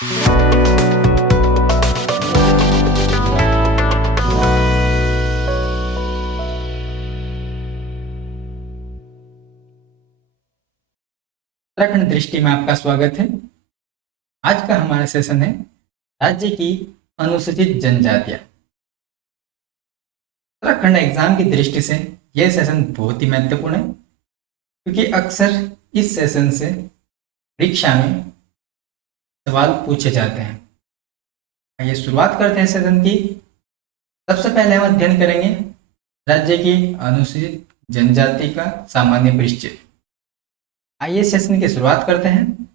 उत्तराखंड दृष्टि में आपका स्वागत है। आज का हमारा सेशन है राज्य की अनुसूचित जनजातियां। उत्तराखंड एग्जाम की दृष्टि से यह सेशन बहुत ही महत्वपूर्ण है, क्योंकि अक्सर इस सेशन से परीक्षा में सवाल पूछे जाते हैं। आइए शुरुआत करते हैं सेशन की। सबसे पहले हम अध्ययन करेंगे राज्य की अनुसूचित जनजाति का सामान्य परिचय। आइए सेशन की शुरुआत करते हैं।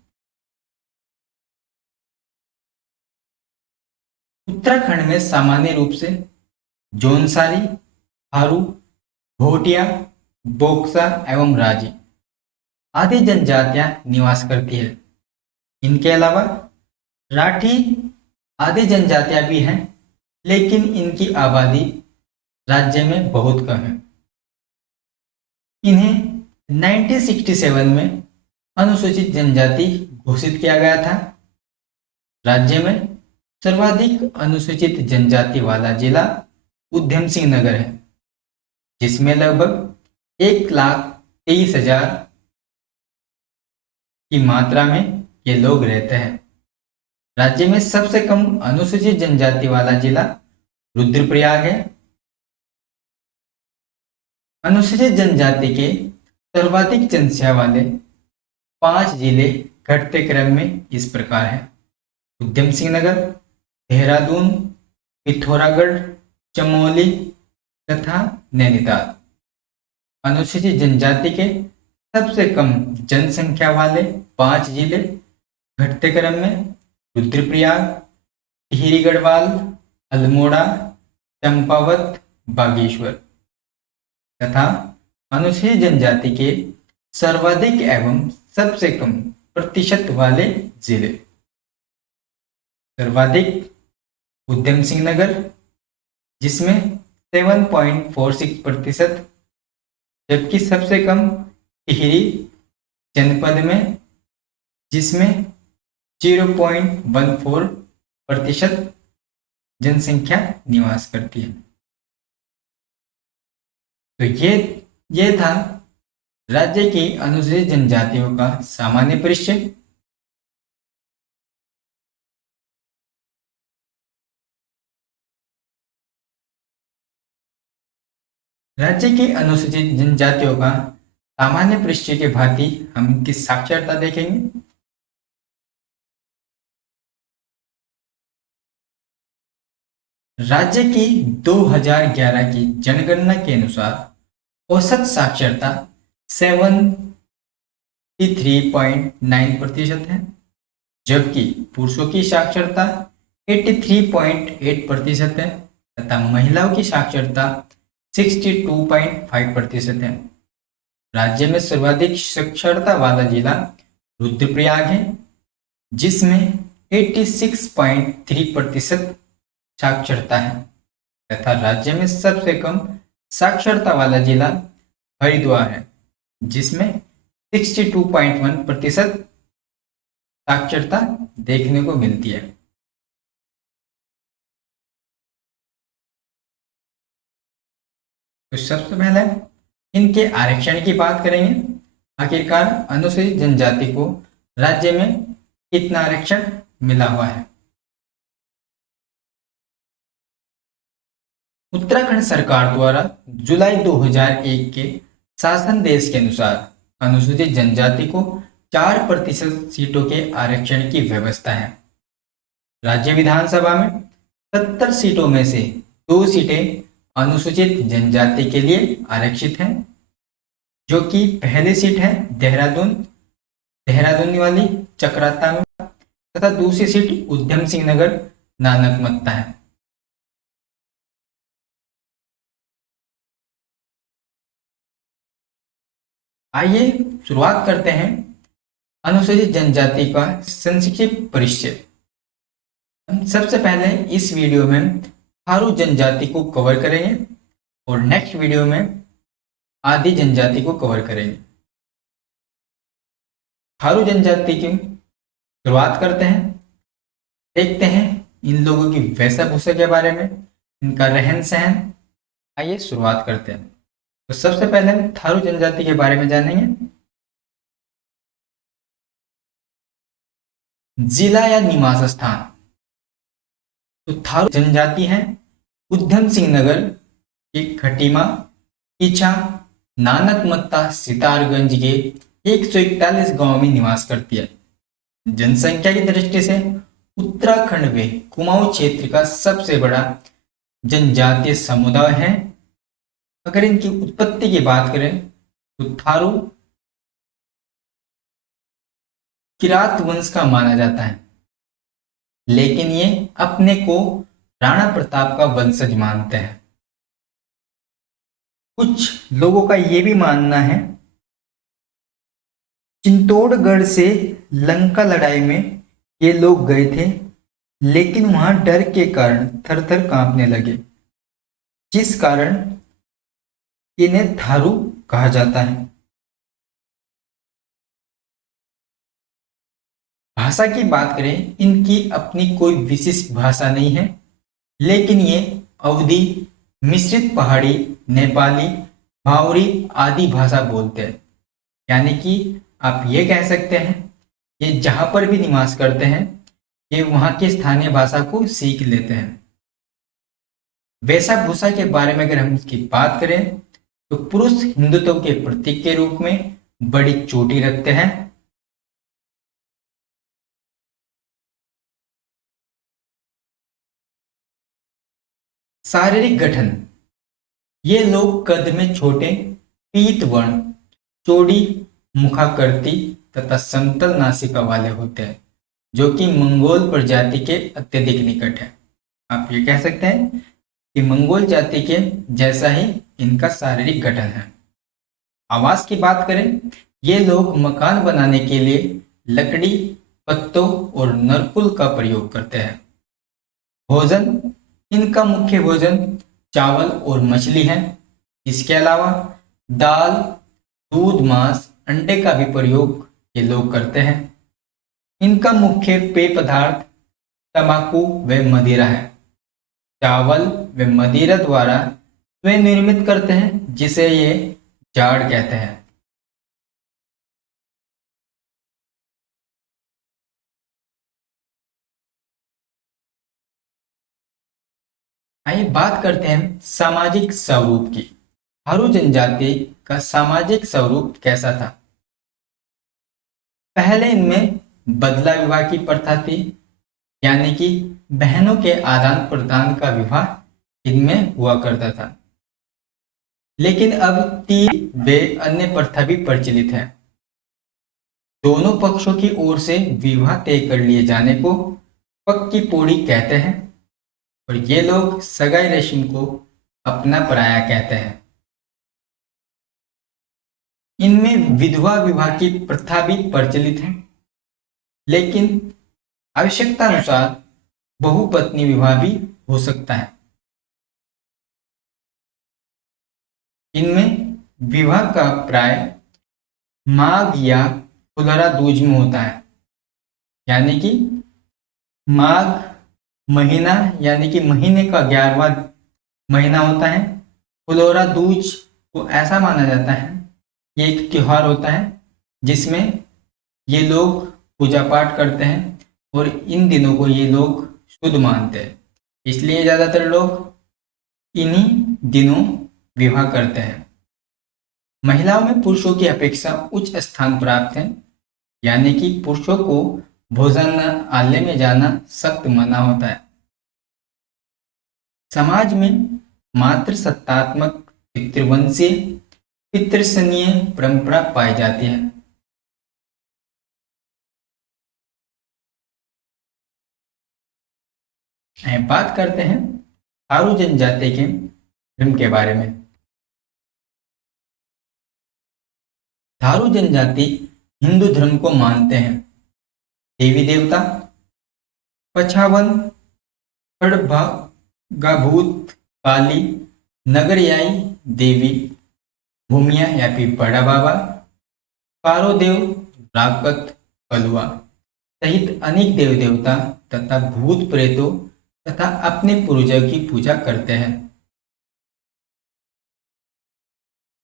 उत्तराखंड में सामान्य रूप से जौनसारी, थारू, भोटिया, बोक्सा एवं राजी आदि जनजातियां निवास करती है। इनके अलावा राठी आदि जनजातियां भी हैं, लेकिन इनकी आबादी राज्य में बहुत कम है। इन्हें 1967 में अनुसूचित जनजाति घोषित किया गया था। राज्य में सर्वाधिक अनुसूचित जनजाति वाला जिला उधम सिंह नगर है, जिसमें लगभग 1,23,000 की मात्रा में ये लोग रहते हैं। राज्य में सबसे कम अनुसूचित जनजाति वाला जिला रुद्रप्रयाग है। अनुसूचित जनजाति के सर्वाधिक जनसंख्या वाले 5 जिले घटते क्रम में इस प्रकार हैं: उधम सिंह नगर, देहरादून, पिथौरागढ़, चमोली तथा नैनीताल। अनुसूचित जनजाति के सबसे कम जनसंख्या वाले 5 जिले घटते क्रम में रुद्रप्रयाग, टिहरी गढ़वाल, अल्मोड़ा, चंपावत, बागेश्वर तथा अनुसूचित जनजाति के सर्वाधिक एवं सबसे कम प्रतिशत वाले जिले सर्वाधिक उधम सिंह नगर, जिसमें 7.46%, जबकि सबसे कम टिहरी जनपद में, जिसमें 0.14% जनसंख्या निवास करती है। तो ये था राज्य की अनुसूचित जनजातियों का सामान्य परिचय। राज्य की अनुसूचित जनजातियों का सामान्य परिचय के भांति हम इनकी साक्षरता देखेंगे। राज्य की 2011 की जनगणना के अनुसार औसत साक्षरता 73.9% है, जबकि पुरुषों की साक्षरता 83.8% है तथा महिलाओं की साक्षरता 62.5% है। राज्य में सर्वाधिक साक्षरता वाला जिला रुद्रप्रयाग है, जिसमें 86.3% साक्षरता है तथा राज्य में सबसे कम साक्षरता वाला जिला हरिद्वार है, जिसमें 62.1% साक्षरता देखने को मिलती है। तो सबसे पहले इनके आरक्षण की बात करेंगे। आखिरकार अनुसूचित जनजाति को राज्य में कितना आरक्षण मिला हुआ है। उत्तराखंड सरकार द्वारा जुलाई 2001 के शासन देश के अनुसार अनुसूचित जनजाति को 4% सीटों के आरक्षण की व्यवस्था है। राज्य विधानसभा में 70 सीटों में से 2 सीटें अनुसूचित जनजाति के लिए आरक्षित हैं, जो कि पहली सीट है देहरादून वाली चक्राता में तथा दूसरी सीट उधम सिंह नगर नानकमत्ता है। आइए शुरुआत करते हैं अनुसूचित जनजाति का संक्षिप्त परिचय। हम सबसे पहले इस वीडियो में थारू जनजाति को कवर करेंगे और नेक्स्ट वीडियो में आदि जनजाति को कवर करेंगे। थारू जनजाति की शुरुआत करते हैं। देखते हैं इन लोगों की वेशभूषा के बारे में, इनका रहन सहन। आइए शुरुआत करते हैं। तो सबसे पहले हम थारू जनजाति के बारे में जानेंगे। जिला या निवास स्थान, तो थारू जनजाति है उधम सिंह नगर के खटीमा, इछा, नानक मत्ता, सितारगंज के 141 गांव में निवास करती है। जनसंख्या की दृष्टि से उत्तराखंड में कुमाऊं क्षेत्र का सबसे बड़ा जनजातीय समुदाय है। अगर इनकी उत्पत्ति की बात करें तो थारू किरात वंश का माना जाता है, लेकिन ये अपने को राणा प्रताप का वंशज मानते हैं। कुछ लोगों का ये भी मानना है चित्तौड़गढ़ से लंका लड़ाई में ये लोग गए थे, लेकिन वहां डर के कारण थर थर कांपने लगे, जिस कारण इन्हें थारू कहा जाता है। भाषा की बात करें, इनकी अपनी कोई विशिष्ट भाषा नहीं है, लेकिन ये अवधी, मिश्रित पहाड़ी, नेपाली, भावरी आदि भाषा बोलते हैं। यानी कि आप ये कह सकते हैं ये जहां पर भी निवास करते हैं ये वहां की स्थानीय भाषा को सीख लेते हैं। वेशभूषा के बारे में अगर हम इसकी बात करें तो पुरुष हिंदुत्व के प्रतीक के रूप में बड़ी चोटी रखते हैं। शारीरिक गठन, ये लोग कद में छोटे, पीत वर्ण, चौड़ी मुखाकृति तथा समतल नासिका वाले होते हैं, जो कि मंगोल प्रजाति के अत्यधिक निकट है। आप ये कह सकते हैं कि मंगोल जाति के जैसा ही इनका शारीरिक गठन है। आवास की बात करें, ये लोग मकान बनाने के लिए लकड़ी, पत्तों और नरकुल का प्रयोग करते हैं। भोजन, इनका मुख्य भोजन चावल और मछली है। इसके अलावा दाल, दूध, मांस, अंडे का भी प्रयोग ये लोग करते हैं। इनका मुख्य पेय पदार्थ तंबाकू व मदिरा है। चावल व मदिरा द्वारा वे निर्मित करते हैं, जिसे ये जाड़ कहते हैं। आइए बात करते हैं सामाजिक स्वरूप की। थारू जनजाति का सामाजिक स्वरूप कैसा था? पहले इनमें बदला विवाह की प्रथा थी, यानी कि बहनों के आदान प्रदान का विवाह इनमें हुआ करता था। लेकिन अब तीन वे अन्य प्रथा भी प्रचलित है। दोनों पक्षों की ओर से विवाह तय कर लिए जाने को पक्की पोड़ी कहते हैं, और ये लोग सगाई रस्म को अपना पराया कहते हैं। इनमें विधवा विवाह की प्रथा भी प्रचलित है, लेकिन आवश्यकता अनुसार बहुपत्नी विवाह भी हो सकता है। इनमें विवाह का प्राय माघ या फुलहरा दूज में होता है, यानी कि माघ महीना यानी कि महीने का 11वां महीना होता है। फुलौरा दूज को ऐसा माना जाता है, ये एक त्योहार होता है जिसमें ये लोग पूजा पाठ करते हैं और इन दिनों को ये लोग शुद्ध मानते हैं, इसलिए ज़्यादातर लोग इन्हीं दिनों विवाह करते हैं। महिलाओं में पुरुषों की अपेक्षा उच्च स्थान प्राप्त है, यानी कि पुरुषों को भोजनालय में जाना सख्त मना होता है। समाज में मातृ सत्तात्मक पितृवंशीय पितृसनीय परंपरा पाई जाती है। बात करते हैं थारू जनजाति के धर्म के बारे में। थारू जनजाति हिंदू धर्म को मानते हैं। देवी देवता पछावन, खड़गाभूत, काली, नगरयाई देवी, भूमिया या फिर बड़ा बाबा, पारो देव, राकत, कलवा, सहित अनेक देव देवता तथा भूत प्रेतों तथा अपने पूर्वजों की पूजा करते हैं।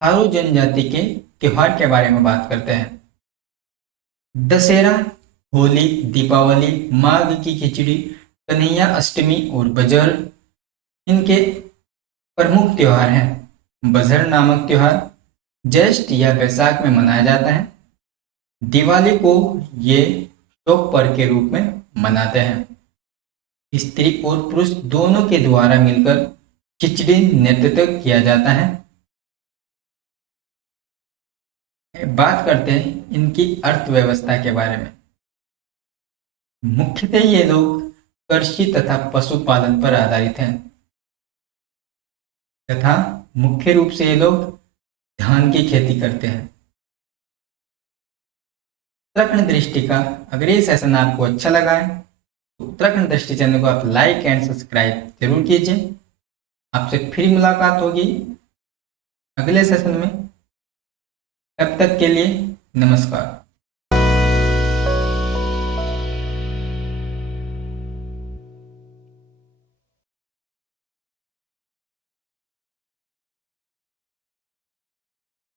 थारू जनजाति के त्योहार के बारे में बात करते हैं। दशहरा, होली, दीपावली, माघ की खिचड़ी, कन्हैया अष्टमी और बजर इनके प्रमुख त्योहार हैं। बजर नामक त्योहार ज्येष्ठ या वैशाख में मनाया जाता है। दिवाली को ये शोक पर्व के रूप में मनाते हैं। स्त्री और पुरुष दोनों के द्वारा मिलकर खिचड़ी नेतृत्व किया जाता है। बात करते हैं इनकी अर्थव्यवस्था के बारे में। मुख्यतः ये लोग कृषि तथा पशुपालन पर आधारित हैं तथा मुख्य रूप से ये लोग धान की खेती करते हैं। उत्तराखंड दृष्टि का अगर ये सेशन आपको अच्छा लगा है तो उत्तराखंड दृष्टि चैनल को आप लाइक एंड सब्सक्राइब जरूर कीजिए। आपसे फिर मुलाकात होगी अगले सेशन में। तब तक के लिए नमस्कार।